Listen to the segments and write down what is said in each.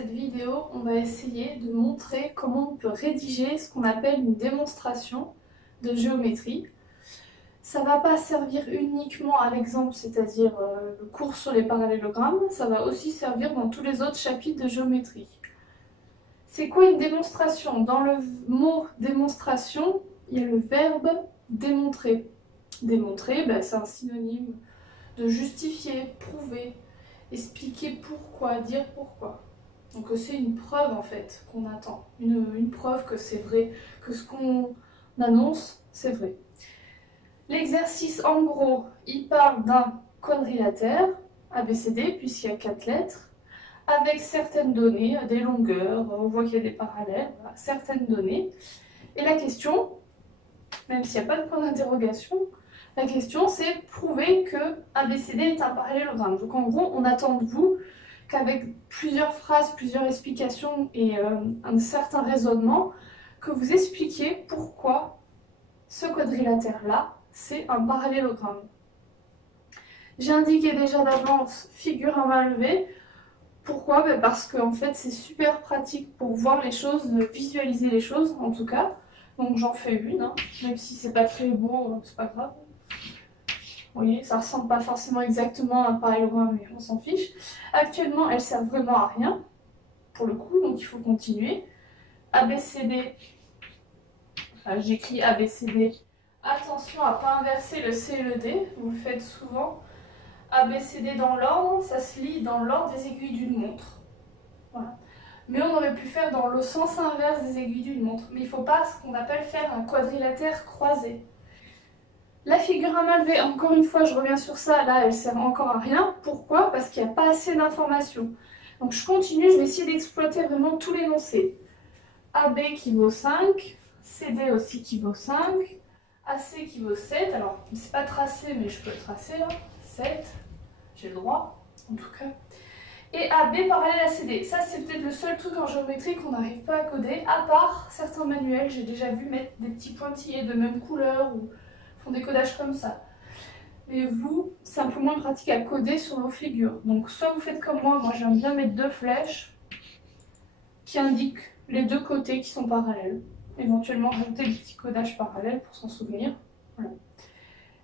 cette vidéo, on va essayer de montrer comment on peut rédiger ce qu'on appelle une démonstration de géométrie. Ça ne va pas servir uniquement à l'exemple, c'est-à-dire le cours sur les parallélogrammes, ça va aussi servir dans tous les autres chapitres de géométrie. C'est quoi une démonstration? Dans le mot démonstration, il y a le verbe démontrer. Démontrer, c'est un synonyme de justifier, prouver, expliquer pourquoi, dire pourquoi. Donc c'est une preuve en fait qu'on attend, une preuve que c'est vrai, que ce qu'on annonce, c'est vrai. L'exercice en gros, il parle d'un quadrilatère, ABCD, puisqu'il y a 4 lettres, avec certaines données, des longueurs, on voit qu'il y a des parallèles, voilà, certaines données. Et la question, même s'il n'y a pas de point d'interrogation, la question c'est prouver que ABCD est un parallélogramme. Donc en gros, on attend de vous qu'avec plusieurs phrases, plusieurs explications et un certain raisonnement, que vous expliquiez pourquoi ce quadrilatère-là, c'est un parallélogramme. J'ai indiqué déjà d'avance figure à main levée. Pourquoi? Parce qu'en fait c'est super pratique pour voir les choses, visualiser les choses en tout cas. Donc j'en fais une, hein. Même si c'est pas très beau, c'est pas grave. Vous voyez, ça ressemble pas forcément exactement à un parallélogramme, mais on s'en fiche. Actuellement, elles servent vraiment à rien, pour le coup, donc il faut continuer. ABCD, enfin, j'écris ABCD. Attention à ne pas inverser le C et le D, vous le faites souvent. ABCD dans l'ordre, ça se lit dans l'ordre des aiguilles d'une montre. Voilà. Mais on aurait pu faire dans le sens inverse des aiguilles d'une montre. Mais il ne faut pas ce qu'on appelle faire un quadrilatère croisé. La figure à main levée, encore une fois, je reviens sur ça, là, elle sert encore à rien. Pourquoi? Parce qu'il n'y a pas assez d'informations. Donc je continue, je vais essayer d'exploiter vraiment tout l'énoncé. AB qui vaut 5, CD aussi qui vaut 5, AC qui vaut 7. Alors, c'est pas tracé, mais je peux le tracer là. 7, j'ai le droit, en tout cas. Et AB parallèle à CD. Ça, c'est peut-être le seul truc en géométrie qu'on n'arrive pas à coder, à part certains manuels. J'ai déjà vu mettre des petits pointillés de même couleur ou font des codages comme ça. Mais vous, c'est un peu moins pratique à coder sur vos figures. Donc, soit vous faites comme moi j'aime bien mettre 2 flèches qui indiquent les 2 côtés qui sont parallèles. Éventuellement, rajouter des petits codages parallèles pour s'en souvenir. Voilà.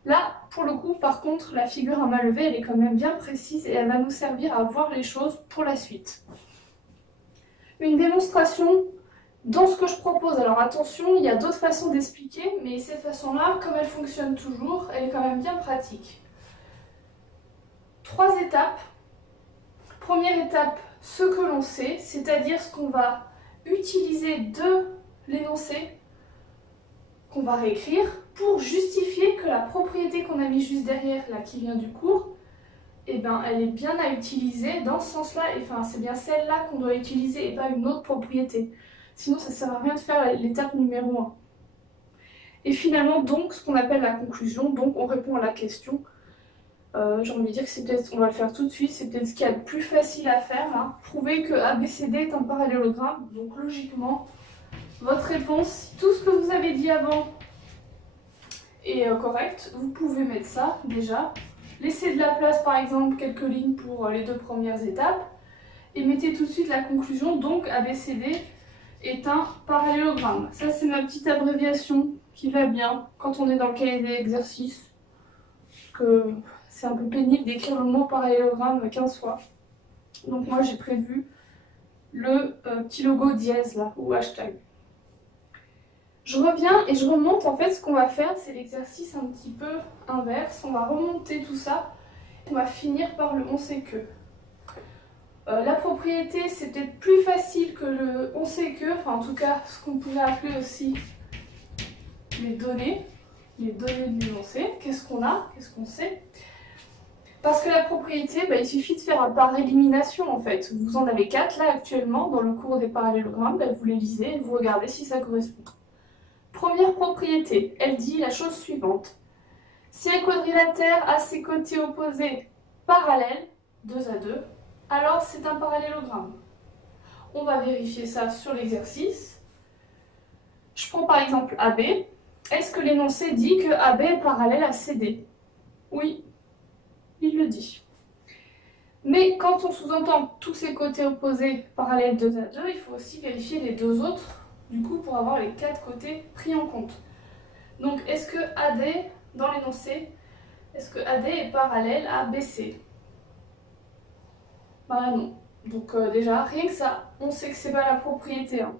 Là, pour le coup, par contre, la figure à main levée, elle est quand même bien précise et elle va nous servir à voir les choses pour la suite. Une démonstration dans ce que je propose. Alors attention, il y a d'autres façons d'expliquer, mais cette façon-là, comme elle fonctionne toujours, elle est quand même bien pratique. 3 étapes. Première étape, ce que l'on sait, c'est-à-dire ce qu'on va utiliser de l'énoncé qu'on va réécrire pour justifier que la propriété qu'on a mis juste derrière, là, qui vient du cours, eh ben, elle est bien à utiliser dans ce sens-là, enfin, c'est bien celle-là qu'on doit utiliser et pas une autre propriété. Sinon, ça ne sert à rien de faire l'étape numéro 1. Et finalement, donc, ce qu'on appelle la conclusion, donc on répond à la question. J'ai envie de dire que c'est peut-être, on va le faire tout de suite, c'est peut-être ce qu'il y a de plus facile à faire, hein. Prouver que ABCD est un parallélogramme, donc logiquement, votre réponse, si tout ce que vous avez dit avant est correct, vous pouvez mettre ça déjà. Laissez de la place, par exemple, quelques lignes pour les 2 premières étapes, et mettez tout de suite la conclusion, donc ABCD est un parallélogramme. Ça, c'est ma petite abréviation qui va bien quand on est dans le cahier des exercices, que c'est un peu pénible d'écrire le mot parallélogramme 15 fois. Donc moi, j'ai prévu le petit logo dièse là, ou hashtag. Je reviens et je remonte. En fait, ce qu'on va faire, c'est l'exercice un petit peu inverse. On va remonter tout ça. On va finir par le on sait que. La propriété, c'est peut-être plus facile que le on sait que. Enfin, en tout cas, ce qu'on pourrait appeler aussi les données de l'énoncé. Qu'est-ce qu'on a? Qu'est-ce qu'on sait? Parce que la propriété, il suffit de faire par élimination en fait. Vous en avez 4 là actuellement dans le cours des parallélogrammes. Vous les lisez et vous regardez si ça correspond. Première propriété, elle dit la chose suivante. Si un quadrilatère a ses côtés opposés parallèles, 2 à 2, alors c'est un parallélogramme. On va vérifier ça sur l'exercice. Je prends par exemple AB. Est-ce que l'énoncé dit que AB est parallèle à CD? Oui, il le dit. Mais quand on sous-entend tous ces côtés opposés parallèles 2 à 2, il faut aussi vérifier les deux autres, du coup, pour avoir les 4 côtés pris en compte. Donc, est-ce que AD, dans l'énoncé, est-ce que AD est parallèle à BC? Bah non. Donc déjà, rien que ça, on sait que c'est pas la propriété 1.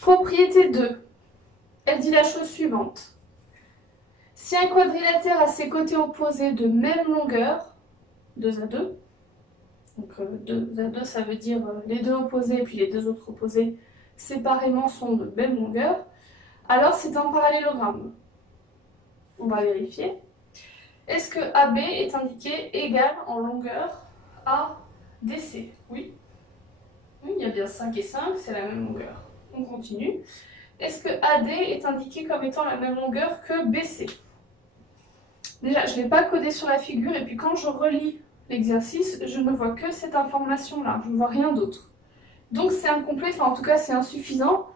Propriété 2, elle dit la chose suivante. Si un quadrilatère a ses côtés opposés de même longueur, 2 à 2, donc 2 à 2 ça veut dire les deux opposés puis les deux autres opposés séparément sont de même longueur, alors c'est un parallélogramme. On va vérifier. Est-ce que AB est indiqué égal en longueur à DC? Oui. Oui, il y a bien 5 et 5, c'est la même longueur. On continue. Est-ce que AD est indiqué comme étant la même longueur que BC? Déjà, je ne l'ai pas codé sur la figure, et puis quand je relis l'exercice, je ne vois que cette information-là, je ne vois rien d'autre. Donc c'est incomplet, enfin en tout cas c'est insuffisant.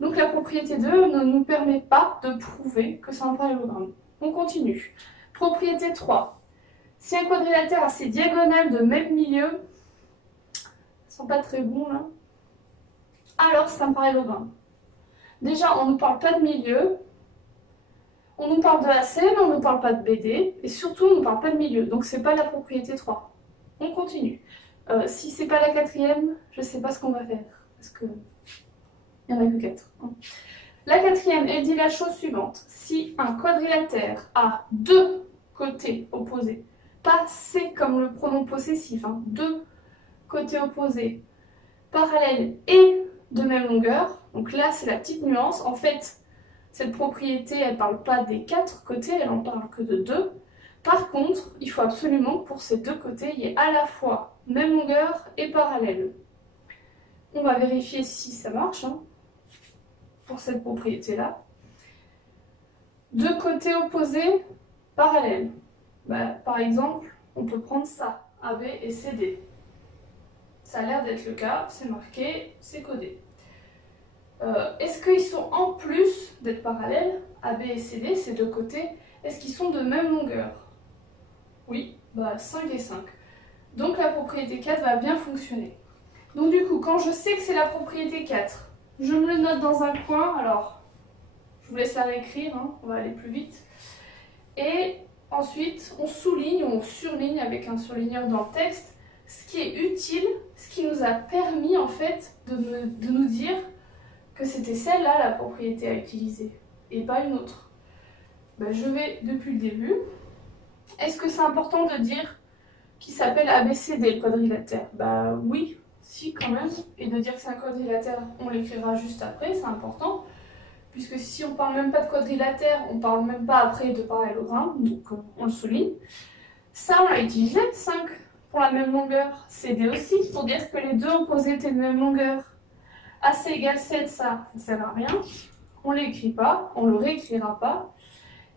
Donc la propriété 2 ne nous permet pas de prouver que c'est un parallélogramme. On continue. Propriété 3. Si un quadrilatère a ses diagonales de même milieu, ils sont pas très bons là, alors c'est un parallélogramme. Déjà, on ne nous parle pas de milieu, on nous parle de AC, mais on ne nous parle pas de BD, et surtout, on ne nous parle pas de milieu, donc c'est pas la propriété 3. On continue. Si c'est pas la quatrième, je sais pas ce qu'on va faire, parce que il n'y en a que 4. La quatrième, elle dit la chose suivante. Si un quadrilatère a deux côtés opposés, pas C comme le pronom possessif, hein, deux côtés opposés, parallèles et de même longueur, donc là c'est la petite nuance, en fait cette propriété elle ne parle pas des 4 côtés, elle en parle que de 2. Par contre, il faut absolument que pour ces deux côtés, il y ait à la fois même longueur et parallèle. On va vérifier si ça marche, hein, pour cette propriété-là. Deux côtés opposés, parallèles. Bah, par exemple, on peut prendre ça, AB et CD. Ça a l'air d'être le cas, c'est marqué, c'est codé. Est-ce qu'ils sont en plus d'être parallèles, AB et CD, ces deux côtés, est-ce qu'ils sont de même longueur? Oui, bah 5 et 5. Donc la propriété 4 va bien fonctionner. Donc du coup, quand je sais que c'est la propriété 4, je me le note dans un coin. Alors, je vous laisse la réécrire, hein, on va aller plus vite. Et ensuite, on souligne ou on surligne avec un surligneur dans le texte ce qui est utile, ce qui nous a permis en fait de nous dire que c'était celle-là la propriété à utiliser et pas une autre. Ben, je vais depuis le début. Est-ce que c'est important de dire qu'il s'appelle ABCD le quadrilatère? Bah oui, si quand même. Et de dire que c'est un quadrilatère, on l'écrira juste après, c'est important. Puisque si on parle même pas de quadrilatère, on parle même pas après de parallélogramme, donc on le souligne. Ça, on l'a utilisé, 5 pour la même longueur. CD aussi, pour dire que les deux opposés étaient de même longueur. AC égale 7, ça ne sert à rien. On ne l'écrit pas, on ne le réécrira pas.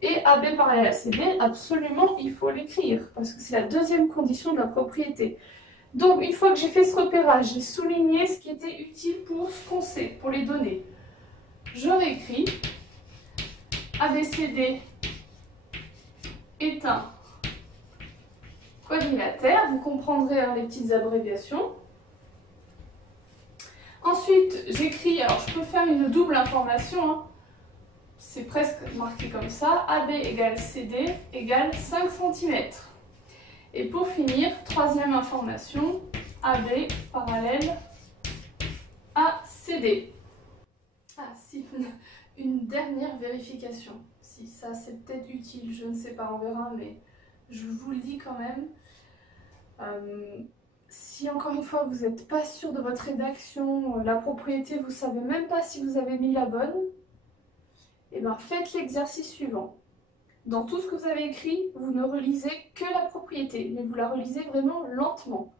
Et AB parallèle à CD, absolument, il faut l'écrire, parce que c'est la deuxième condition de la propriété. Donc, une fois que j'ai fait ce repérage, j'ai souligné ce qui était utile pour ce qu'on sait, pour les données. Je réécris. ABCD est un quadrilatère. Vous comprendrez les petites abréviations. Ensuite, j'écris, alors je peux faire une double information, hein. C'est presque marqué comme ça. AB égale CD égale 5 cm. Et pour finir, troisième information, AB parallèle à CD. Ah si, une dernière vérification. Si ça c'est peut-être utile, je ne sais pas, on verra, mais je vous le dis quand même. Si encore une fois vous n'êtes pas sûr de votre rédaction, la propriété, vous ne savez même pas si vous avez mis la bonne, et bien faites l'exercice suivant. Dans tout ce que vous avez écrit, vous ne relisez que la propriété, mais vous la relisez vraiment lentement.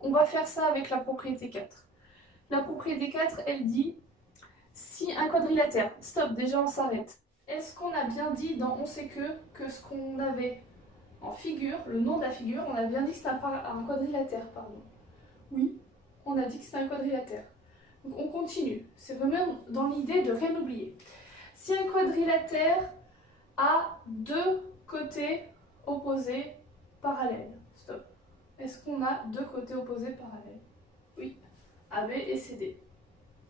On va faire ça avec la propriété 4. La propriété 4, elle dit, si un quadrilatère, stop, déjà on s'arrête. Est-ce qu'on a bien dit dans on sait que ce qu'on avait en figure, le nom de la figure, on a bien dit que c'était un quadrilatère, pardon. Oui, on a dit que c'était un quadrilatère. Donc on continue, c'est vraiment dans l'idée de rien oublier. Si un quadrilatère a deux côtés opposés parallèles. Stop. Est-ce qu'on a deux côtés opposés parallèles? Oui. AB et CD.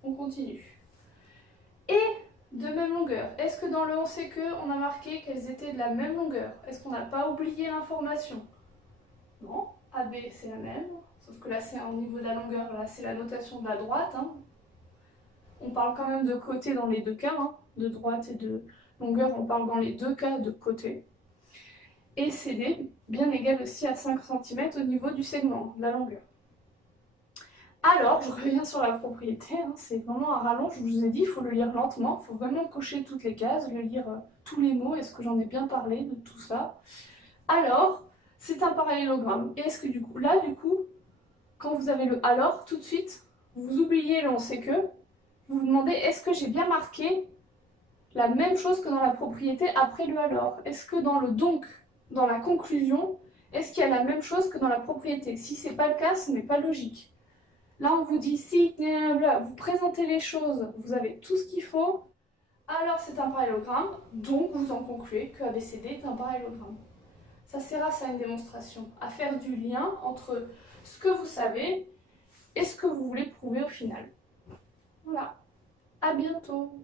On continue. Et de même longueur. Est-ce que dans le on sait que on a marqué qu'elles étaient de la même longueur? Est-ce qu'on n'a pas oublié l'information? Non. AB c'est la même. Sauf que là c'est au niveau de la longueur. Là c'est la notation de la droite. Hein. On parle quand même de côté dans les deux cas. Hein. De droite et de longueur, on parle dans les deux cas de côté. Et CD, bien égal aussi à 5 cm au niveau du segment, de la longueur. Alors, je reviens sur la propriété, hein, c'est vraiment un rallonge, je vous ai dit, il faut le lire lentement, il faut vraiment cocher toutes les cases, le lire tous les mots, est-ce que j'en ai bien parlé de tout ça? Alors, c'est un parallélogramme, et est-ce que du coup, quand vous avez le alors, tout de suite, vous oubliez le on sait que, vous vous demandez, est-ce que j'ai bien marqué la même chose que dans la propriété après le alors? Est-ce que dans le donc, dans la conclusion, est-ce qu'il y a la même chose que dans la propriété? Si ce n'est pas le cas, ce n'est pas logique. Là, on vous dit si, vous présentez les choses, vous avez tout ce qu'il faut, alors c'est un parallélogramme, donc vous en concluez que ABCD est un parallélogramme. Ça sert à ça une démonstration, à faire du lien entre ce que vous savez et ce que vous voulez prouver au final. Voilà, à bientôt.